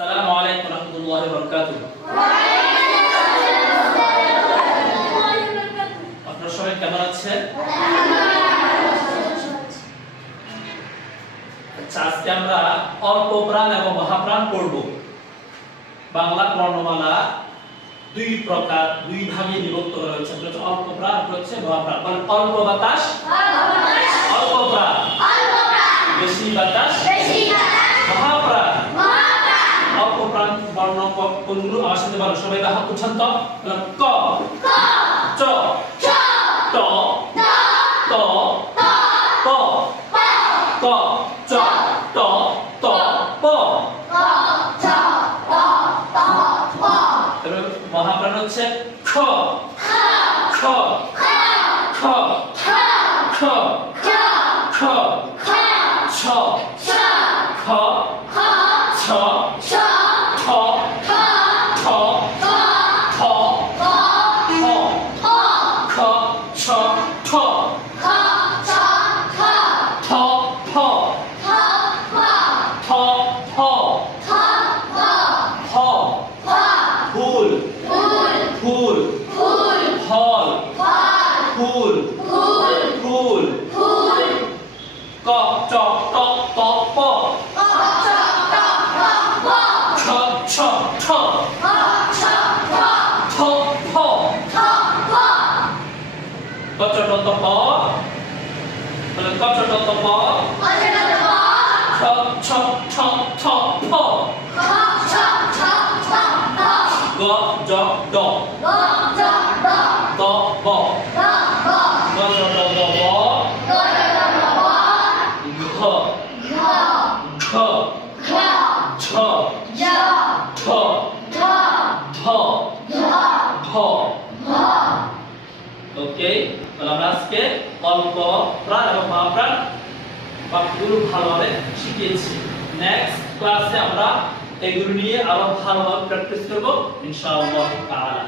আসসালামু আলাইকুম ওয়া রাহমাতুল্লাহি ওয়া বারাকাতুহু। আপনারা সবাই কেমন আছেন? আচ্ছা, আজকে আমরা অল্প প্রাণ এবং মহাপ্রাণ পড়ব। বাংলা বর্ণমালা দুই প্রকার, দুই ভাগে বিভক্ত করা হয়েছে। অল্প প্রাণ আর হচ্ছে মহাপ্রাণ। মানে অল্প বাতাস, অল্প প্রাণ, বেশি বাতাস, মহাপ্রাণ। অল্প প্রাণ বর্ণ কোনগুলো আমার সাথে বলো, সবাই হাত উঠান তো। ক, চ, ট, ত, প, ক, চ, ট, ত, প। মহাপ্রাণ হচ্ছে খ, খ, খ, খ, খ, ছ, খ, ছ, ঠ, ঠ, ঠ, খ, ছ, ঠ, ঠ, ঠ, ঠ, ঠ, হ, ফুল, ফুল, ফল, ফুল, ফুল, ক, চ, ট, ত, প, ছ, ছ, ঠ, ঠ, ফ, ক, চ, ট, ত, প, বলেন ক, চ, ট, ত, প, ছ, ছ, ঠ, ঠ, ফ, গ, জ, ড, ত, ব, গ, জ, ড, দ, ব, ঘ, ঘ, ঝ, ঠ, ধ, ধ। ওকে, তাহলে আমরা আজকে অল্প প্রাণ এবং মহাপ্রাণ বাক্যগুলো ভালোভাবে শিখিয়েছি। নেক্সট ক্লাসে আমরা এগুলো নিয়ে আরো ভালোভাবে প্র্যাকটিস করব ইনশাআল্লাহ তাআলা।